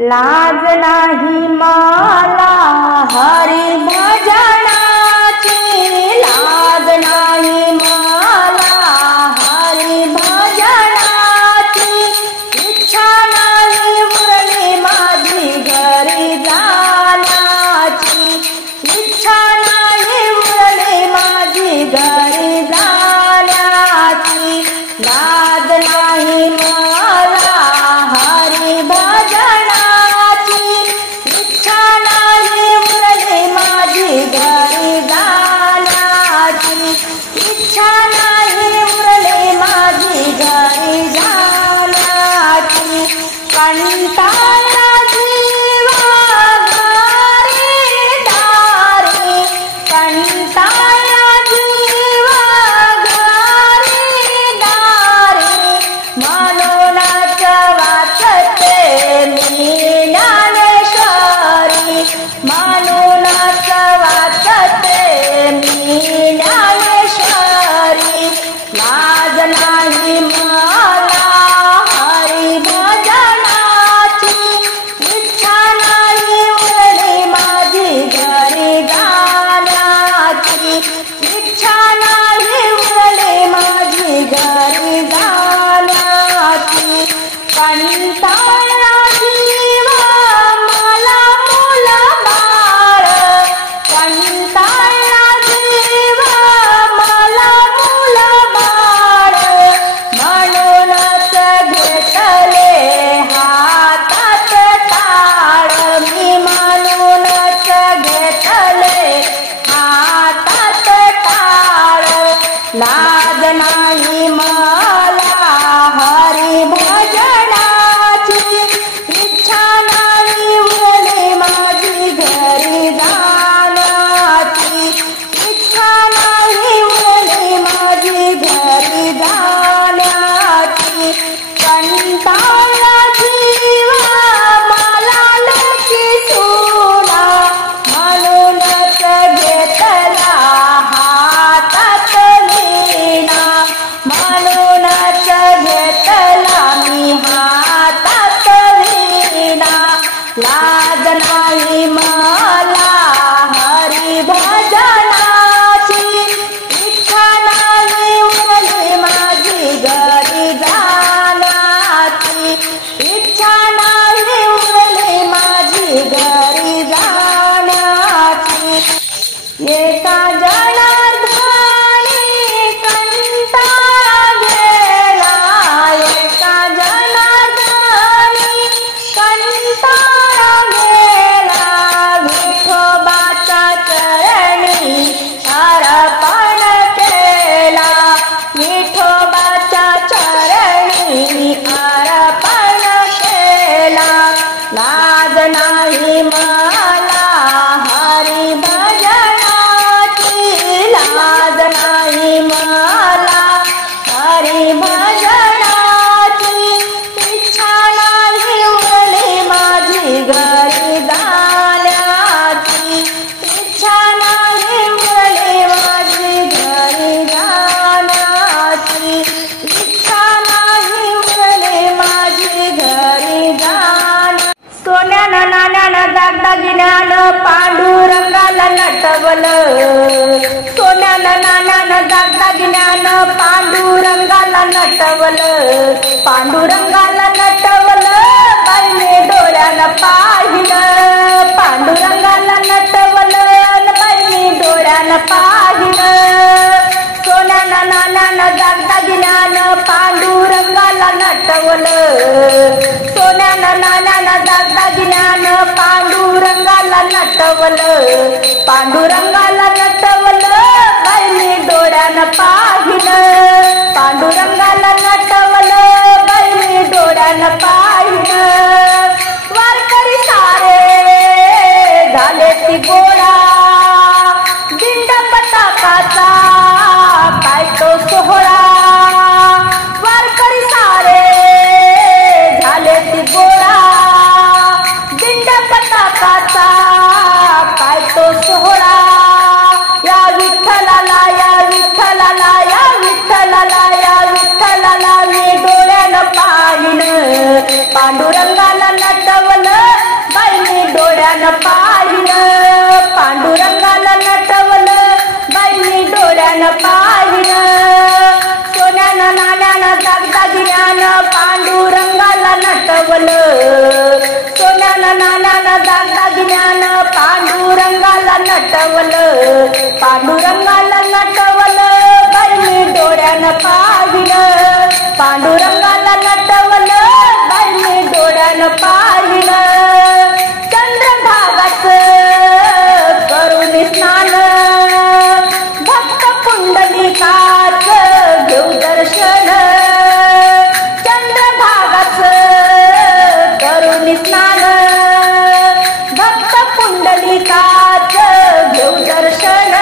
लाज नाही मला हरी भजनाची, लाज नाही मला हरी भजनाची, इच्छा नाही उरली माझी घरी जाण्याची, इच्छा नाही उरली माझी घरी जाण्याची, लाज नाही मला हरी भजनाची, इच्छा नाही उरली माझी घरी जाण्याची, इच्छा नाही उरली माझी घरी जाण्याची, कंटाळा जीवा घरी दारी, कंटाळा जीवा घरी दारी, म्हणूनच वाचते मी ज्ञानेश्वरी, म्हणूनच वाचते मी ज्ञानेश्वरी, लाज नाही मला हरी भजनाची, इच्छा नाही उरली माझी घरी जाण्याची, इच्छा नाही उरली माझी घरी जाण्याची, कंटाळा जीवा मला मुलं बाळ, कंटाळा जीवा मला मुलं बाळ, म्हणूनच घेतले हातात टाळ मी, म्हणूनच घेतले हातात टाळ, लाज नाही मला हरी भजनाची, इच्छा नाही उरली माझी घरी जाण्याची, इच्छा नाही उरली माझी घरी जाण्याची, कंटाळा जीवा मला लेकी सुना, म्हणूनच घेतला हातात वीणा, म्हणूनच घेतला मी हातात वीणा, लाज नाही मला हरी भजनाची, इच्छा नाही उरली माझी घरी जाण्याची, इच्छा नाही उरली माझी घरी जाण्याची, एका जनार्दनी कंटाळा गेला, एका जनार्दनी कंटाळा गेला, विठोबाच्या चरणी अर्पण केला, विठोबाच्या चरणी अर्पण केला, लाज नाही मला हरी भजनाची, लाज नाही मला हरी भजनाची, इच्छा नाही उरली माझी घरी जाण्याची, इच्छा नाही उरली माझी घरी जाण्याची, इच्छा नाही उरली माझी घरी जाण्याची, सोन्यानं नाण्यानं दागदागिन्यानं पांडुरंगाला नटवलं, सोन्यानं नाण्यानं दागदागिन्यानं पांडुरंगाला नटवलं, पांडुरंगाला नटवलं, बाईने डोळ्यानं पाहिलं, पांडुरंगाला नटवलं, बाईने डोळ्यानं पाहिलं, सोन्यानं नाण्यानं दागदागिन्यानं पांडुरंगाला नटवलं, सोन्यानं नाण्यानं दागदागिन्यानं पांडुरंगाला नटवलं, पांडुरंगाला नटवलं, बाईने डोळ्यानं पाहिलं, पांडुरंगाला नटवलं, बाईने डोळ्यानं पाहिलं, वारकरी सारे झाले ती गोळा, दिंड पताकाचा काय तो सोहळा, वारकरी सारे झाले ती गोळा, दिंड पताकाचा काय तो सोहळा, या विठ्ठलाला या विठ्ठलाला या विठ्ठलाला या विठ्ठलाला मी डोळ्यानं पाहिलं, सोन्यानं नाण्यानं दागदागिन्यानं पांडुरंगाला नटवलं, पांडुरंगाला नटवलं, बाई मी डोळ्यानं पाहिलं, पांडुरंगाला नटवलं, बाई मी डोळ्यानं पाहिलं. चंद्रभागाचं करून स्नान भक्त पुंडलिकाचं घेऊ दर्शन, चंद्रभागाचं करून स्नान भक्त पुंडलिकाचं घेऊ दर्शन.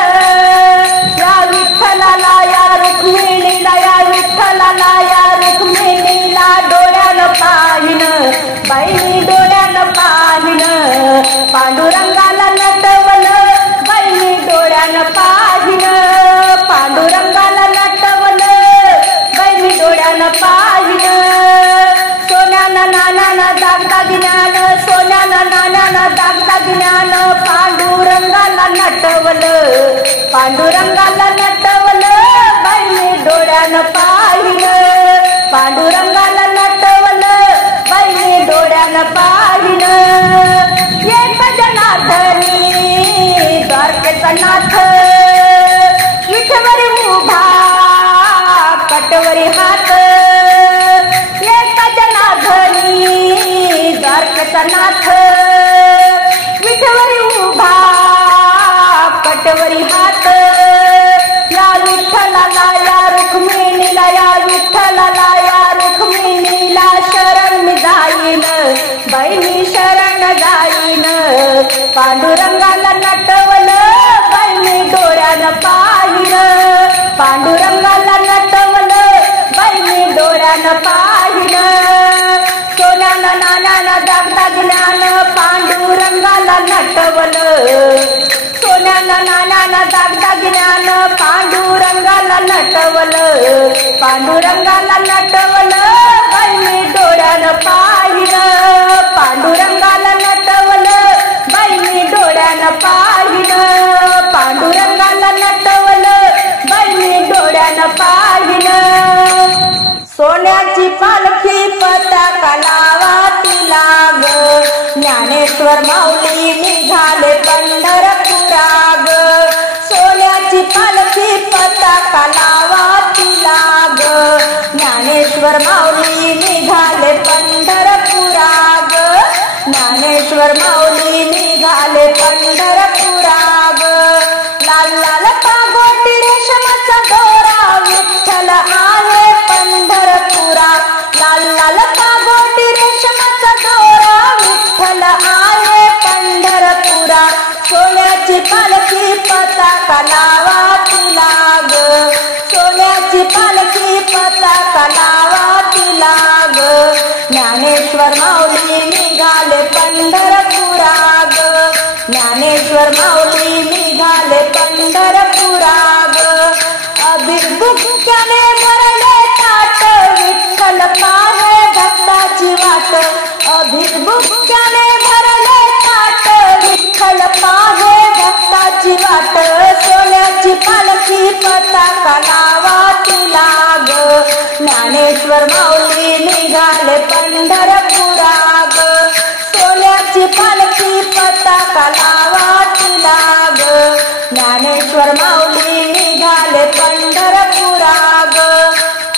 या विठ्ठलाला या रुक्मिणीला, या विठ्ठलाला या रुक्मिणीला डोळ्यानं पाहिलं, बाई डोळ्यानं पाहिलं, पांडुरंगाला नटवलं, बाई डोळ्यानं पाहिलं, पांडुरंगाला नटवलं, बाई डोळ्यानं पाहिलं. सोन्यानं नाण्यानं दागदागिन्यानं, सोन्यानं नाण्यानं दागदागिन्यानं पांडुरंगाला नटवलं, पांडुरंगाला नटवलं, बाई डोळ्यानं पाहिलं, पांडुरंगाला नटवलं, बाई डोळ्यानं पाहिलं. एक जनार्दनी द्वारकेचा नाथ विठवरी उभा कटवरी हात, एक जनार्दनी द्वारकेचा नाथ विठवरी उभा कटवरी हात. या विठ्ठलाला या रुक्मिणीला, या विठ्ठलाला या रुक्मिणीला शरण मी जाईन, बाई मी शरण जाईन. पांडुरंगाला नटवलं, बाई मी डोळ्यानं पाहिलं, पांडुरंगाला नटवलं, बाई मी डोळ्यानं पाहिलं. सोन्यानं नाण्यानं दागदागिन्यानं पांडुरंगाला नटवलं, सोन्यानं नाण्यानं दागदागिन्यानं पांडुरंगाला नटवलं, पांडुरंगाला नटवलं, बाई मी डोळ्यानं पाहिलं, पांडुरंगाला नटवलं, बाई मी डोळ्यानं पाहिलं, पांडुरंगाला नटवलं, बाई मी डोळ्यानं पाहिलं. सोन्याची पालखी पताका लावा तिला ग, ज्ञानेश्वर माऊली निघाले पंढरपुरा ग. सोन्याची पालखी पताका लावा तिला ग, ज्ञानेश्वर माऊली निघाले पंढरपुरा ग, ज्ञानेश्वर माऊली निघाले पंढरपुरा ग. लाल लाल पागोटी रेशमाचा दोरा विठ्ठल आले पंढरपुरा, लाल लाल पागोटी रेशमाचा दोरा विठ्ठल आले पंढरपुरा. सोन्याची पालखी पताका लावा तिला ग, सोन्याची पालखी पताका लावा तिला ग, ज्ञानेश्वर माऊली निघाले पंढरपुरा ग, ज्ञानेश्वर माऊली निघाले पंढरपुरा ग. अभिर्भुक्याने भरले ताट विठ्ठल पाहे भक्ताची वाट, अभिर्भुक्याने भरले ताट विठ्ठल पाहे भक्ताची वाट. सोन्याची पालखी पताका लावा तिला ग, ज्ञानेश्वर माऊली निघाले पंढरपुरा ग, सोन्याची पालखी पताका लावा तिला ग, ज्ञानेश्वर माऊली निघाले पंढरपुरा ग.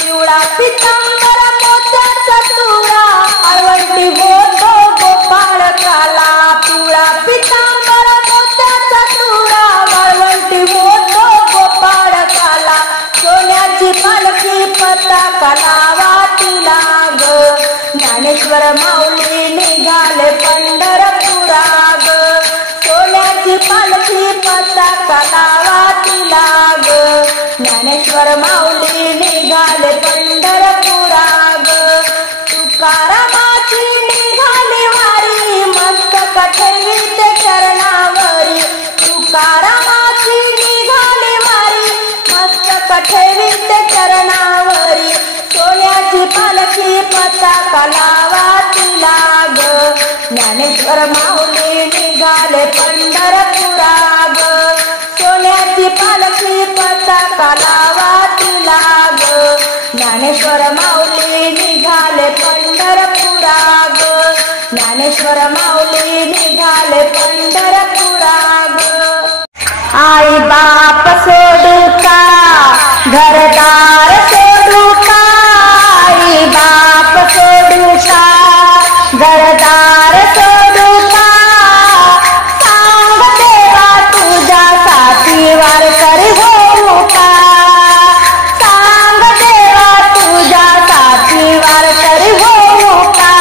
पिवळा पितांबर मोत्याचा तुरा आळवंटी होतो गोपाळ काला, पिवळा पितांबर मोत्याचा तुरा आळवंटी होतो गोपाळ काला. सोन्याची पालखी पताका लावा तिला ग, ज्ञानेश्वर माऊली निघाले पंढरपुरा ग, सोन्याची पालखी पताका लावा तिला ग, ज्ञानेश्वर माऊली निघाले पंढरपुरा ग. तुकारामाची निघाली वारी मस्तक ठेवीते चरणावरी, तुकारामाची निघाली वारी मस्तक ठेवीते चरणावरी. सोन्याची पालखी पताका लावा तिला ग, ज्ञानेश्वर माऊली निघाले पंढरपुरा ग, सोन्याची पालखी पताका लावा तिला ग, ज्ञानेश्वर माऊली निघाले पंढरपुराग, ज्ञानेश्वर माऊली निघाले पंढरपुराग. आई बाप सोडू का घरदार सोडू का, आई बाप सोडू का घरदार सोडू का, सांग देवा तुझ्या साठी वारकरी होऊ का, सांग देवा तुझ्या साठी वारकरी होऊ का.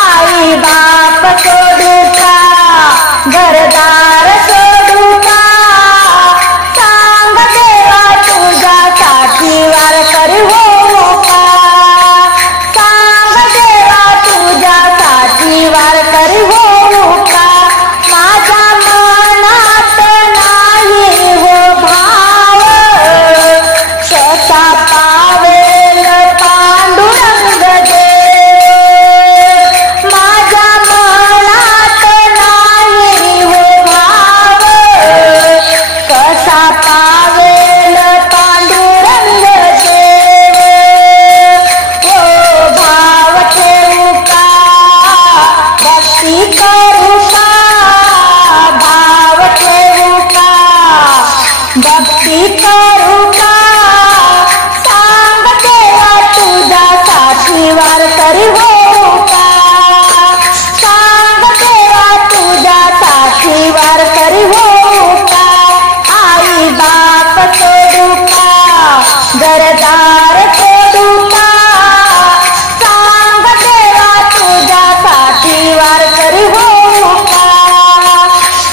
आई बाप सोडू का घरदार सोडू का, सांग देवा तुझ्या साठी वारकरी होऊ का, सांग देवा तुझ्या साठी वारकरी होऊ का. माझ्या मनात नाही हो भाव, कसा पावेल पांडुरंग देव. माझ्या मनात नाही हो भाव, कसा पावेल पांडुरंग देव. ओ भाव ठेवू का भक्ती करू का, भाव ठेवू का भक्ती करू का, सांग देवा तुझ्या साठी वारकरी होऊ का, सांग देवा तुझ्या साठी वारकरी होऊ का. आई बाप सोडू का घरदार सोडू का, सांग देवा तुझ्या साठी वारकरी होऊ का,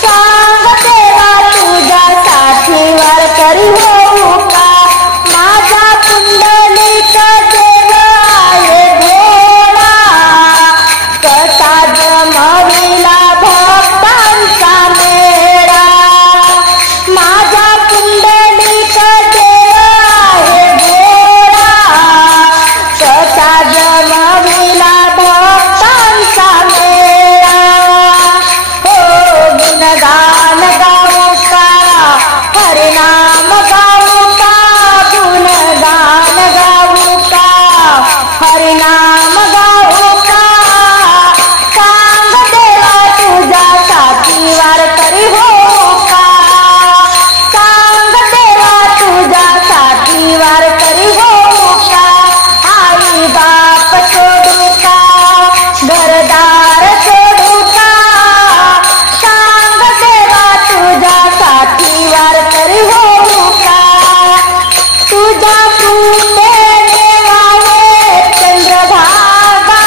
सांग देवा तुझ्या साठी वारकरी होऊ का. माझा पुंडलिक देव आहे भोळा, कसा जमविला भक्तांचा मेळा. माझा पुंडलिक देव आहे भोळा, कसा जमविला भक्तांचा मेळा. हो गुणगान गाऊ का हरिनाम गाऊ का, गुणगान गाऊ का हरिनाम गाऊ का, सांग देवा तुझ्या साठी वारकरी होऊ का, सांग देवा तुझ्या साठी वारकरी होऊ का. आई बाप सोडू का घरदार सोडू का, सांग देवा तुझ्या साठी वारकरी होऊ का. तुझ्या कृपेने वाहे चंद्रभागा,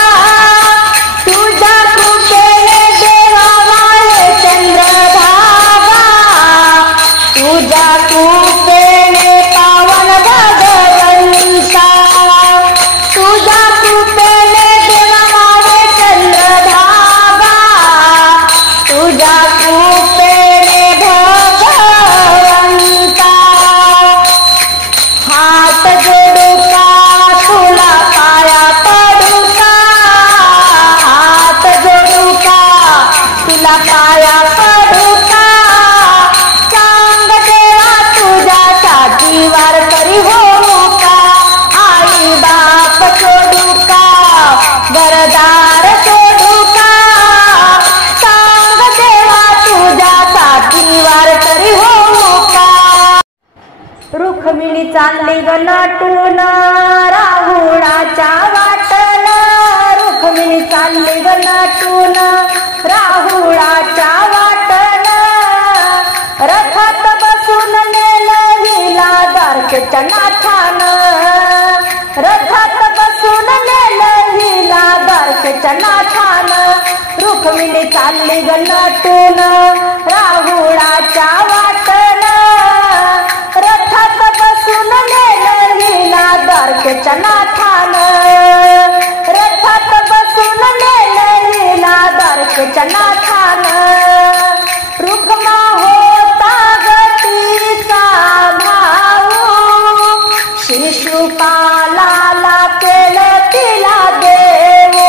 तुझ्या कृपेने देवा वाहे चंद्रभागा, तुझ्या कृपेने पावन भगवंता, तुझ्या कृपेने देवा वाहे चंद्रभागा, तुझ्या कृपेने भगवंता. हात जोडू का तुला पाया पडू का, हात जोडू का तुला पाया पडू का, सांग देवा तुझ्या साठी वारकरी होऊ का. आई बाप सोडू का घरदार सोडू का, सांग देवा तुझ्या साठी वारकरी होऊ का. रुक्मिणी चालली ग नटून राहुळाच्या वाटन, रुक्मिणी चालली ग नटून राहुळाच्या वाटन, रथात बसून नेलं हिला द्वारकेच्या नाथान, रथात बसून नेलं हिला द्वारकेच्या नाथान. रुक्मिणी चालली ग नटून राहुळाच्या वाटन, रथात बसून नेलं हिला द्वारकेच्या नाथान, रथात बसून नेलं हिला द्वारकेच्या नाथान. रुक्मा होता गतीचा भाऊ, शिशुपालाला केलं तिला देऊ.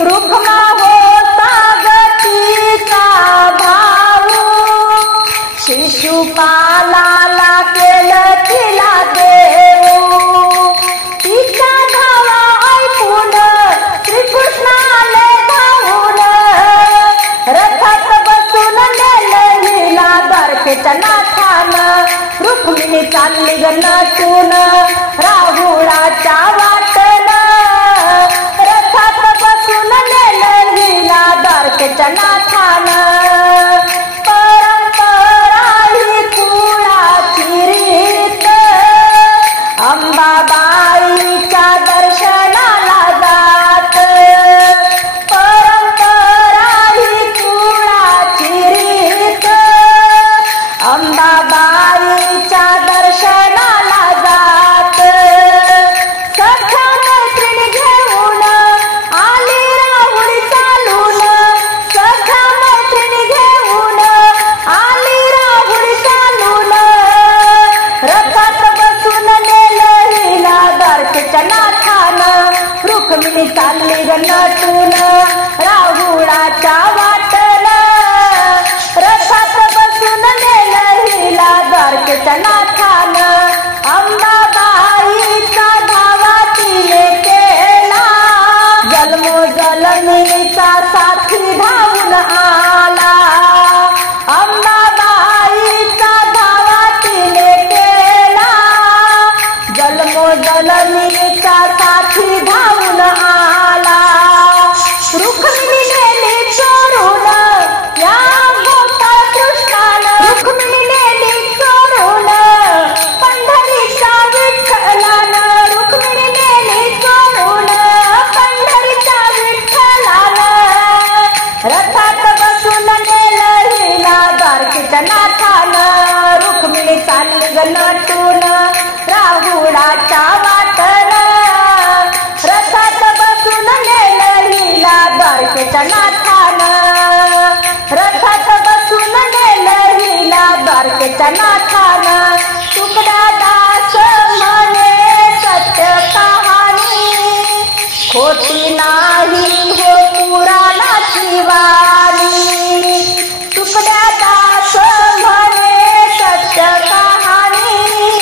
रुक्मा होता गतीचा भाऊ, शिशुपालाला केलं तिला देऊ. द्वारकेच्या नाथानं परंपरा ही कुळाची रीत अंबाबाईच्या दर्शनाला जात परंपरा ही कुळाची रीत अंबाबाईच्या दर्शनाला जात सख्या मैत्रिणी घेऊन आली राहुरी चालून सख्या मैत्रिणी घेऊन आली राहुरी चालून रथात बसून नेलं हिला द्वारकेच्या नाथानं रुक्मिणी चालली ग नटून राहुळाच्या वाटनं रथात बसून नेलं हिला द्वारकेच्या नाथानं अंबाबाईचा धावा तिने केला जन्मो जलमीचा साथी धावून आला अंबाबाईचा धावा तिने केला जन्मो जलमीचा साथी धावून आला रुक्मिणी नेली चोरून या गोपाळ कृष्णानं रुक्मिणी नेली चोरून पंढरीच्या विठ्ठलानं रुक्मिणी नेली चोरून पंढरीच्या विठ्ठलानं रथात बसून नेलं हिला द्वारकेच्या नाथानं रुक्मिणी चालली ग नटून राहुळाच्या वाटनं रथात बसून नेलं हिला द्वारकेच्या नाथानं रथात बसून नेलं हिला द्वारकेच्या नाथानं तुकडा दास म्हणे सत्य कहाणी खोटी नाही हो पुराणाची वाणी तुकड्या दास म्हणे सत्य कहाणी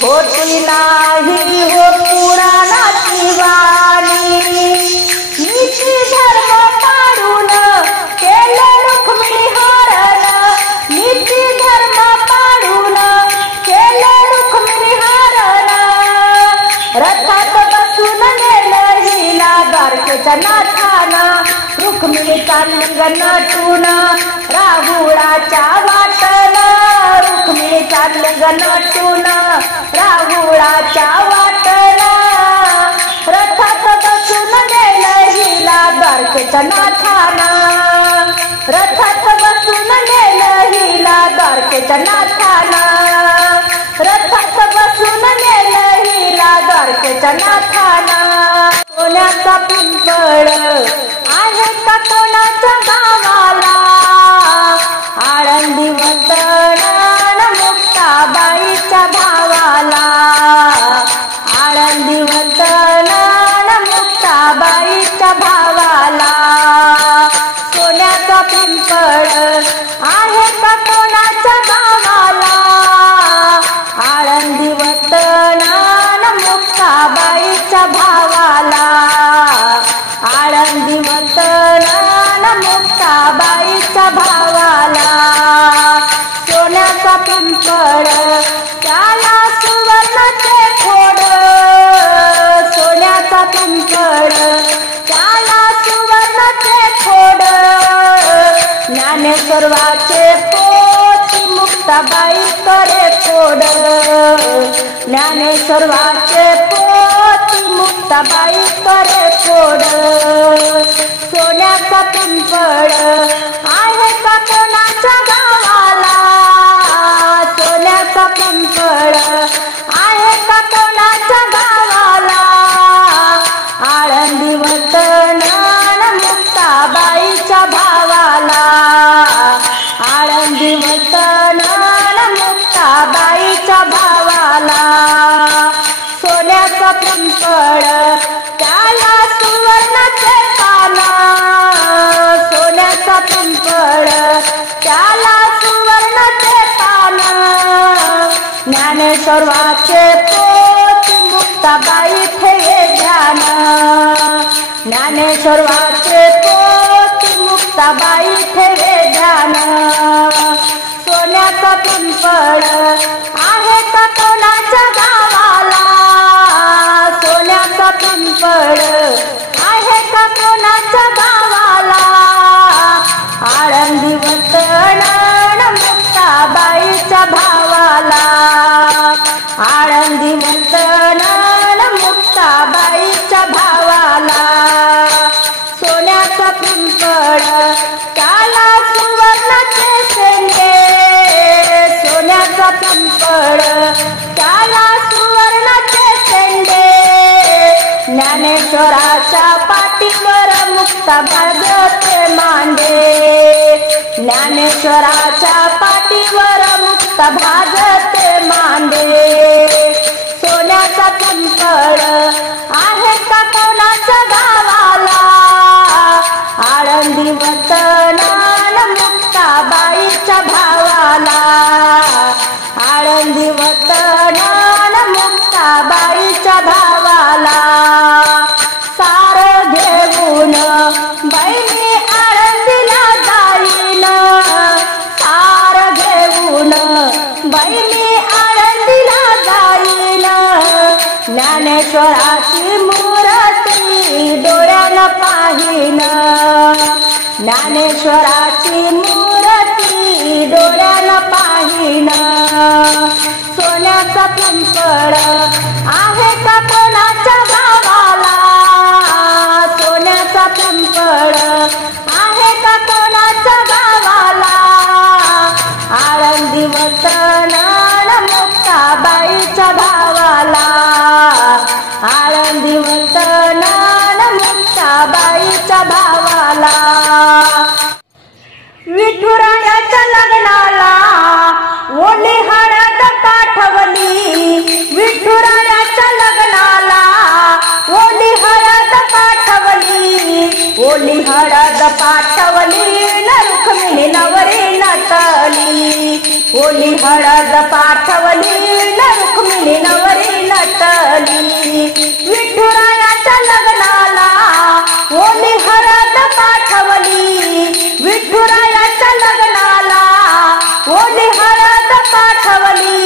खोटी नाही हो पुराणाची वाणी नीती धर्म पाडून केलं रुक्मिणी हरण नीती धर्म पाडून केलं रुक्मिणी हरण रथात बसून नेलं हिला द्वारकेच्या नाथानं रुक्मिणी चालली ग नटून राहुळाच्या वाटनं रुक्मिणी चालली ग नटून राहुळाच्या वाटनं रथात बसून नेलं हिला द्वारकेच्या नाथानं रथात बसून नेलं हिला द्वारकेच्या नाथानं रथात बसून नेलं हिला द्वारकेच्या नाथानं सोन्याचा पिंपळ आहे का कोणाच्या गावाला आळंदी वतन मुक्ताबाईच्या भावाला आळंदी वतन मुक्ताबाईच्या भावाला सोन्याचा पिंपळ आहे का कोणाच्या गावाला आळंदी वतन मुक्ताबाईच्या भावाला आळंदी वतन मुक्ताबाईच्या भावाला सोन्याचा पिंपळ त्याला सुवर्णाचे खोड सोन्याचा पिंपळ त्याला सुवर्णाचे खोड ज्ञानेश्वराचे पोथी मुक्ताबाई करे फोड ज्ञानेश्वराचे पोथी मुक्ताबाई करे फोड सोन्याचा पिंपळ आहे का कोणाच्या गावाला सोन्याचा पिंपळ आहे का कोणाच्या गावाला आळंदी वतन मुक्ताबाईच्या भावाला आळंदी वतन मुक्ताबाईच्या भावाला सोन्याचा पिंपळ त्याला सुवर्णाचे पान सोन्याचा पिंपळ त्याला सुवर्णाचे पान ज्ञानेश्वराचे पोथी मुक्ताबाई ठेवे ध्यान ज्ञानेश्वराचे पोथी मुक्ताबाई ठेवे ध्यान सोन्याचा पिंपळ आहे का कोणाच्या गावाला सोन्याचा पिंपळ आहे का कोणाच्या गावाला ज्ञानेश्वराच्या पाठीवर मुक्ता भाजते मांडे, ज्ञानेश्वराच्या पाठीवर मुक्ता भाजते मांडे. सोन्याचा पिंपळ आहे का कोणाच्या गावाला, आळंदी वतनान मुक्ताबाईच्या भावाला, आळंदी वतनान मुक्ताबाईच्या भावाला. सार घेऊन बहिणी आळंदीला जाईन, सार घेऊन बहिणी आळंदीला जाईन. ज्ञानेश्वराची मूर्ती डोळ्यानं पाहीन, ज्ञानेश्वराची मूर्ती डोळ्यानं पाहीन. सोन्याचा पिंपळ आहे का कोणाच्या गावाला, सोन्याचा पिंपळ आहे का कोणाच्या गावाला, आळंदी वतनान मुक्ताबाईच्या भावाला, आळंदी वतनान मुक्ताबाईच्या भावाला. विठुरायाच्या लग्नाला ओली हळद पाठवली, विठुरायाच्या लग्नाला ओली हळद पाठवली, ओली हळद पाठवली न रुक्मिणी नवरी नटली, ओली हळद पाठवली न रुक्मिणी नवरी नटली. विठुरायाच्या लग्नाला ओली हळद पाठवली, विठुरायाच्या लग्नाला ओली हळद पाठवली,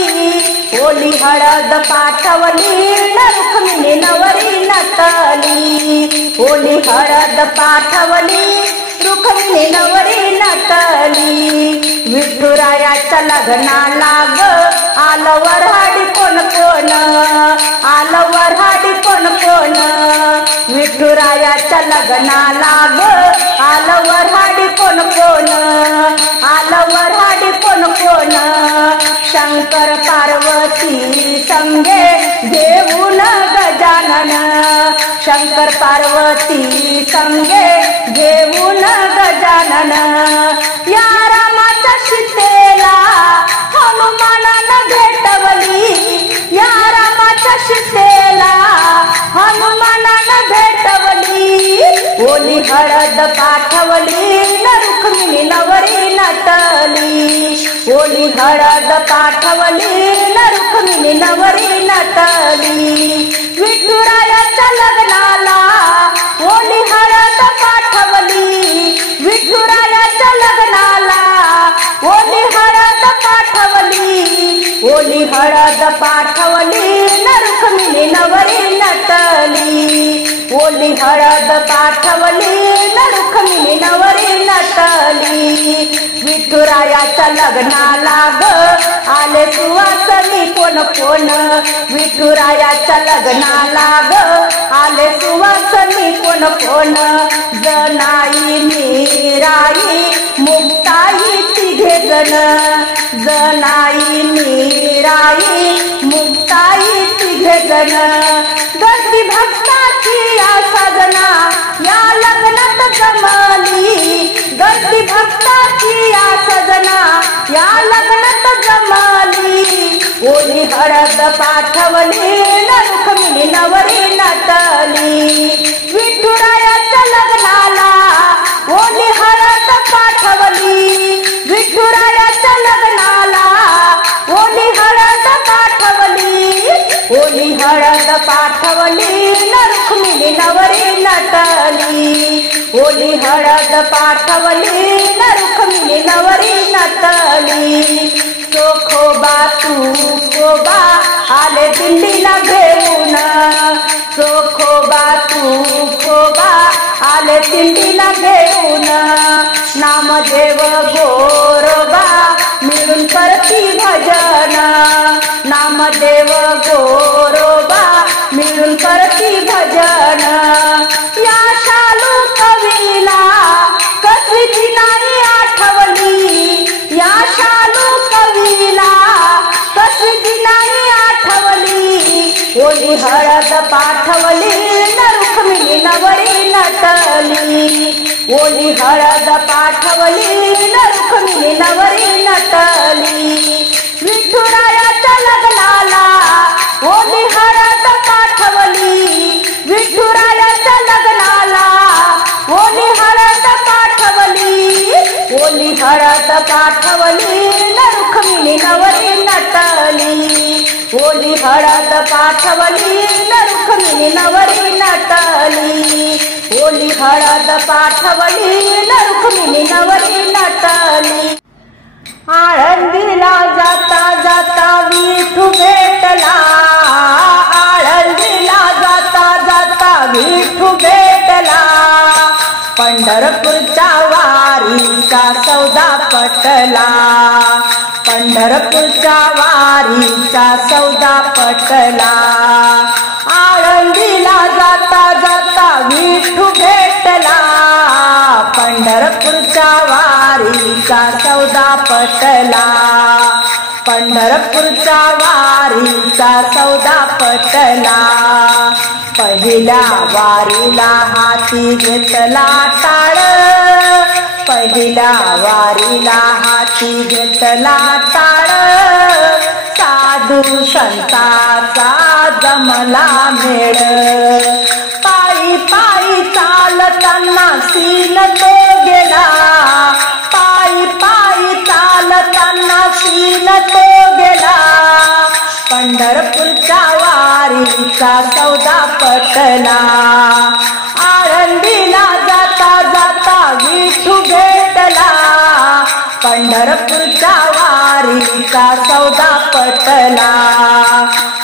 ओली हळद पाठवली न रुक्मिणी नवरी नटली, ओली हळद पाठवली रुक्मिणी नवरी नटली. विठुरायाच्या लग्नाला ग आलं वऱ्हाडी कोण कोण, आलं वऱ्हाडी कोण कोण. विठुरायाच्या लग्नाला ग आलं वऱ्हाडी कोण कोण, आलं वऱ्हाडी कोण कोण. शंकर पार्वती संगे घेऊन गजानन, शंकर पार्वती संगे घेऊन गजानन. या रामाच्या सीतेला हनुमानानं भेटवली, या रामाच्या सीतेला हनुमानानं भेटवली. ओली हळद पाठवली न रुक्मिणी नवरी नटली, ओली हळद पाठवली न रुक्मिणी नवरी नटली. विठुरायाच्या लग्नाला ओली हळद पाठवली, विठुरायाच्या लग्नाला ओली हळद पाठवली, ओली हळद पाठवली न रुक्मिणी नवरी नटली, ओली हळद पाठवली न रुक्मिणी नवरी नटली. विठुरायाच्या लग्नाला ग आले सुवासनी कोण कोण, विठुरायाच्या लग्नाला ग आले सुवासनी कोण कोण. जनाई मीराई मुक्ताई तिघे जण, जनाई मीराई मुक्ताई तिघे जण. गर्दी भक्ताची या साधना या लग्नात जमली, गर्दी भक्ताची या साधना या लग्नात जमली. ओली हळद पाठवली न रुक्मिणी नवरी नटली, विठुरायाच्या लग्नाला ओली हळद पाठवली, विठुरायाच्या लग्नाला ओली हळद पाठवली, ओली हळद पाठवली न रुक्मिणी नवरी नटली, ओली हळद पाठवली न रुक्मिणी नवरी नटली. चोखोबा तुकोबा आले दिंडीला घेऊन, चोखोबा तुकोबा आले दिंडीला घेऊन. नामदेव गोरोबा मिळून करती भजन, नामदेव गोरोबा मिळून करती भजन. या शालू कवीला कसली नाही आठवली, या शालू कवीला कसली नाही आठवली. ओली हळद पाठवली न नवरी नटली, ओली हळद पाठवली रुक्मिणी नवरी नटली. विठुरायाच्या लग्नाला ओली हळद पाठवली, विठुरायाच्या लग्नाला ओली हळद पाठवली, ओली हळद पाठवली रुक्मिणी नवरी नटली, ओली हळद पाठवली रुक्मिणी नवरी नटली, ओली हळद पाठवली रुक्मिणी नवरी नटली. आळंदीला जाता जाता विठू भेटला, आळंदीला जाता जाता विठू भेटला, पंढरपूरच्या वारीचा सौदा पटला, पंढरपूरच्या वारीचा सौदा पटला. आळंदीला जाता जाता विठू भेटला, पंढरपूरच्या वारीचा सौदा पटला, पंढरपूरच्या वारीचा सौदा पटला. पहिल्या वारीला हाती घेतला टाळ, पहिल्या वारीला हाती घेतला टाळ, साधू संताचा जमला मेळ, पायी पायी चालताना सीन तो गेला, पायी पायी चालताना सीन तो गेला, पंढरपूरच्या वारीचा सौदा पटला. आळंदीला जाता जाता विठू भेटला, पंढरपूरच्या वारीचा सौदा पटला,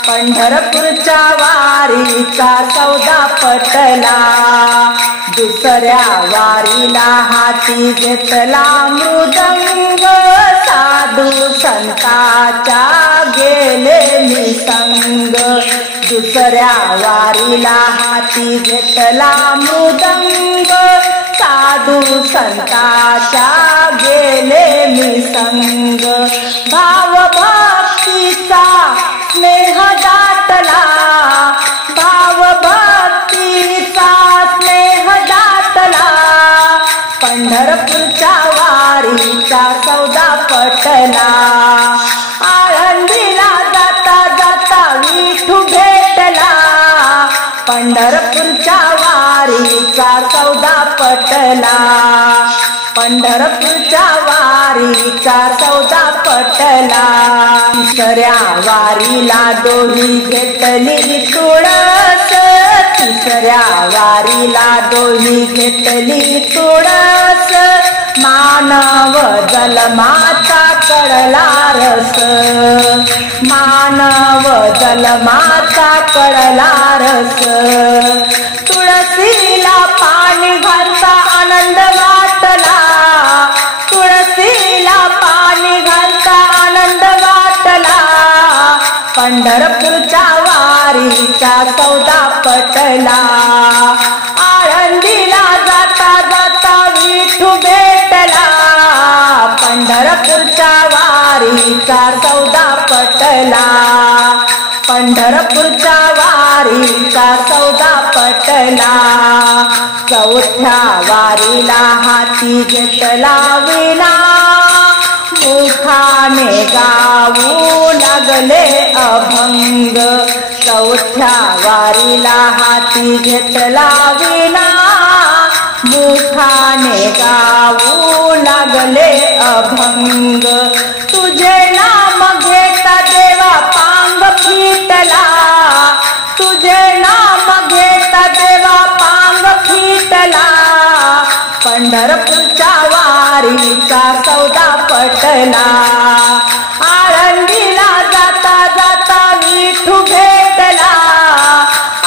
पंढरपूरच्या वारीचा सौदा पटला. दुसऱ्या वारीला हाती घेतला मृदंग, साधू संताच्या गेले निसंग, दुसऱ्या वारीला हाती घेतला मृदंग, साधू संताच्या गेले निसंग. भाव भक्तीचा स्नेह दाटला, भाव भक्तीचा स्नेह दाटला, पंढरपूरच्या वारीचा सौदा पटला. आळंदीला जाता जाता विठू भेटला, पंढरपूरच्या वारीचा सौदा पटला, पंढरपूरच्या वारीचा सौदा पटला. तिसऱ्या वारीला डोली घेतली तुळस, तिसऱ्या वारीला डोली घेतली तुळस, मानव जलमाचा कळला रस, मानव जलमाचा कळला रस. तुळशीला पाणी घालता आनंद वाटला, तुळशीला पाणी घालता आनंद वाटला, पंढरपूरच्या वारीचा सौदा पटला. आळंदीला जाता जाता विठू भेटला, पंढरपूरच्या वारीचा सौदा पटला, पंढरपूरच्या वारीचा सौदा पटला. चौथ्या वारीला हाती घेतला विणा, मुखाने गाऊ लागले अभंग, चौथ्या वारीला हाती घेतला विणा, मुखाने गाऊ लागले अभंग. तुझे नाम घेता देवा पांग फिटला, तुझे नाम घेता देवा पांग फिटला, पंढरपूरच्या वारीचा सौदा पटला. आळंदीला जाता जाता विठू भेटला,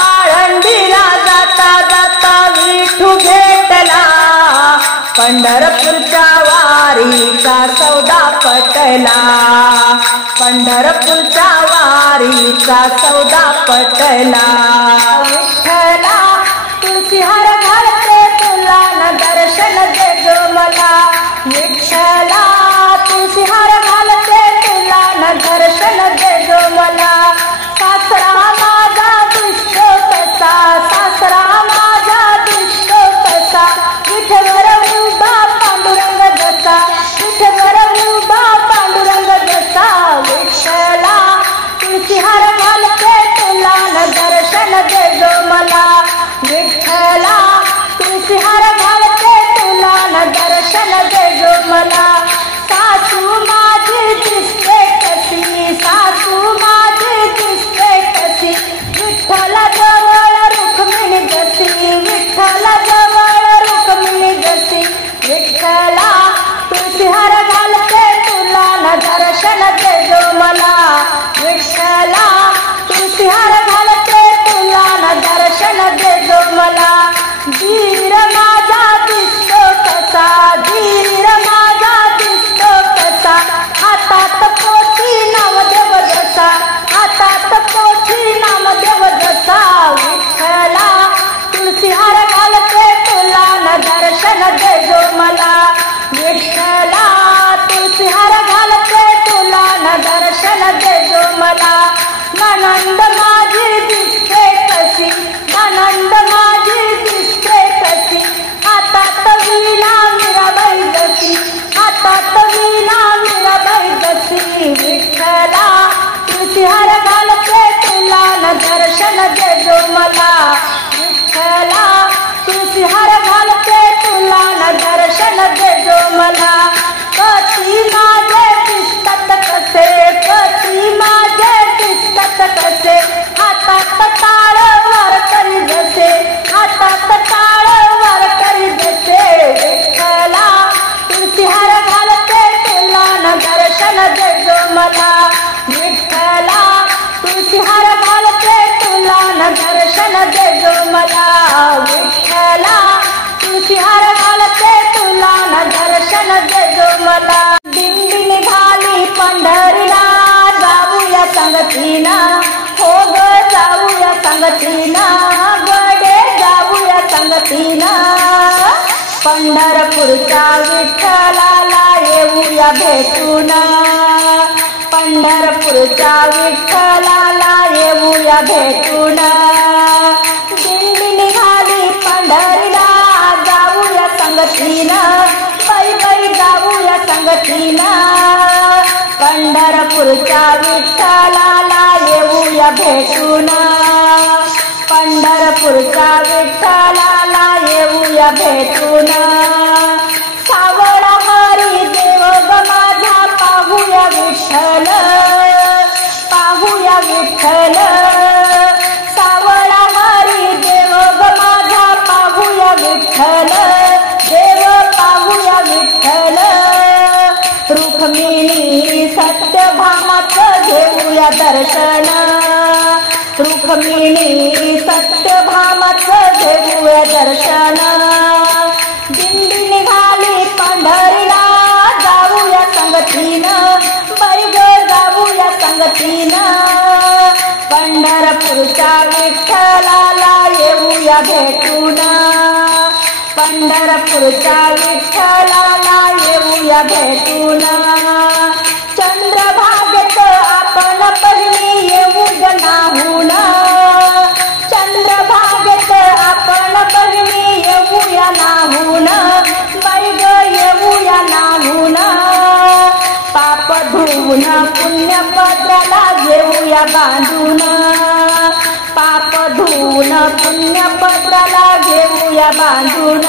आळंदीला जाता जाता विठू भेटला, पंढरपूरच्या वारीचा सौदा पटला, पंढरपूरच्या वारीचा सौदा पटला. विठ्ठला तुळशी हार घालते तुला न दर्शन दे गो मला, विठ्ठला तुळशी हार घालते तुला न दर्शन दे गो मला. सासरा माझा दिसतो तसा, सासरा माझा मला विठ्ठला तुळशीहार घालते तुला न दर्शन दे जो मला धीर माझा दिसतो कसा धीर माझा दिसतो कसा हातात पोथी नामदेव जसा हातात पोथी नामदेव जसा विठ्ठला तुळशीहार घालते तुला न दर्शन दे जो मला विठ्ठला तुळशीहार घालते तुला न दर्शन दे जो मला ननंद माझी दिसते कशी ननंद माझी दिसते कशी हातात वीणा मीराबाई जशी हातात वीणा मीराबाई जशी विठ्ठला तुळशीहार घालते तुला न दर्शन दे जो मला विठ्ठला तुळशीहार घालते तुला न दर्शन दे जो मला कशी माझे दिसतात कसे कशी माझे दिसतात कसे हातात टाळ वर करी जसे हातात टाळ वर करी जसे विठ्ठला तुळशीहार घालते तुला न दर्शन दे जो मला विठ्ठला तुळशीहार घालते तुला न दर्शन दे जो मला विठ्ठला तुळशीहार घालते तुला न दर्शन दे जो मला दिंडी निघाली पंढरीला जाऊया संगतीना हो ग जाऊया संगतीना गडे जाऊया संगतीना पंढरपूरच्या विठ्ठलाला येऊया भेटून पंढरपूरच्या विठ्ठलाला येऊया भेटून दिंडी निघाली पंढरीला जाऊया संगतीना बाई बाई जाऊया संगतीना पंढरपूरच्या विठ्ठलाला येऊया भेटून पंढरपूरच्या विठ्ठलाला येऊया भेटून सावळा हरी देव ग माझा पाहूया विठ्ठल पाहूया विठ्ठल सावळा हरी देव ग माझा पाहूया विठ्ठल देव पाहूया विठ्ठल रुक्मिणी सत्यभामाचं घेऊया दर्शन रुक्मिणी सत्यभामाचं घेऊया दर्शन दिंडी निघाली पंढरीला जाऊया संगतीनं बाई ग जाऊया संगतीनं पंढरपूरच्या विठ्ठलाला येऊया भेटून पंढरपूरच्या विठ्ठलाला येऊया भेटून चंद्रभागेत आपण पहिली येऊ नाहून चंद्रभागेत आपण पहिली येऊया नाहून बाई ग येऊया नाहून पाप धुवून पुण्यपत्राला घेऊया बांधून पाप धुवून पुण्यपत्राला घेऊया बांधून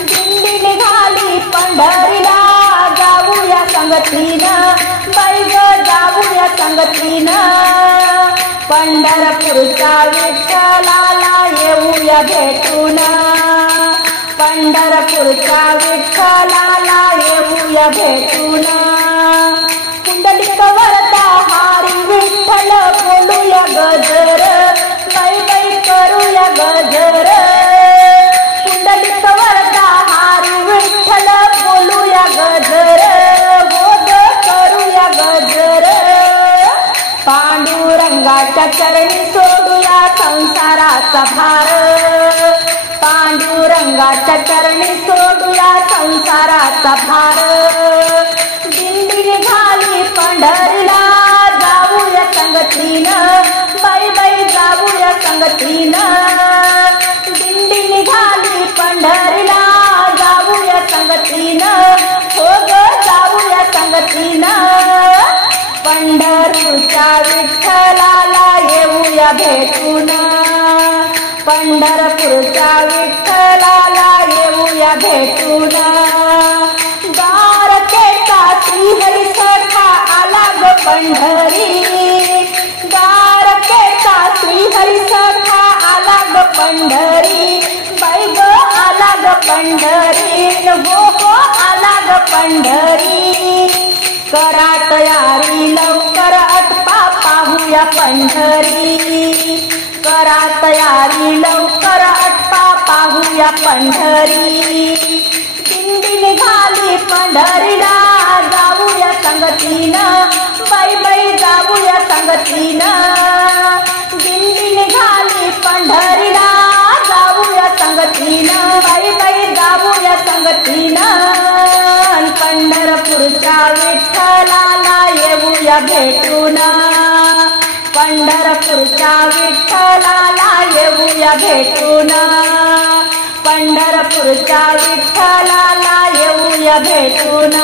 दिंडी निघाली पंढरीला जाऊया संगतीनं बाई ग जाऊया संगतीनं पंढरपूरच्या विठ्ठलाला येऊया भेटून पंढरपूरच्या विठ्ठलाला येऊया भेटून कुंडलिक वरदा हारी विठ्ठल बोलूया गजर बाई बाई करूया गजर कुंडलिक वरदा हारी विठ्ठल बोलूया गजर गोद करूया गजर पांडुरंगाच्या चरणी सोडूया संसाराचा भार पांडुरंगाच्या चरणी सोडूया संसाराचा भार दिंडी निघाली पंढरीला जाऊया संगतीनं बाई बाई जाऊया संगतीनं दिंडी निघाली पंढरीला जाऊया संगतीनं हो ग जाऊया संगतीनं पंढरपूरच्या विठ्ठलाला येऊया भेटून पंढरपूरच्या विठ्ठलाला येऊया भेटून द्वारकेचा श्रीहरी सखा आला ग पंढरी द्वारकेचा श्रीहरी सखा आला ग पंढरी बाई ग आला ग पंढरी हो हो आला ग पंढरी करा तयारी लवकर आटपा पाहूया पंढरी, करा तयारी लवकर आटपा पाहूया पंढरी. दिंडी निघाली पंढरीला जाऊया संगतीनं, बाई बाई जाऊया संगतीनं. दिंडी निघाली पंढरीला जाऊया संगतीनं, बाई बाई जाऊया संगतीनं. पंढरपूरच्या विठ्ठलाला येऊया भेटून, पंढरपूरच्या विठ्ठलाला येऊया भेटून, पंढरपूरच्या विठ्ठलाला येऊया भेटून.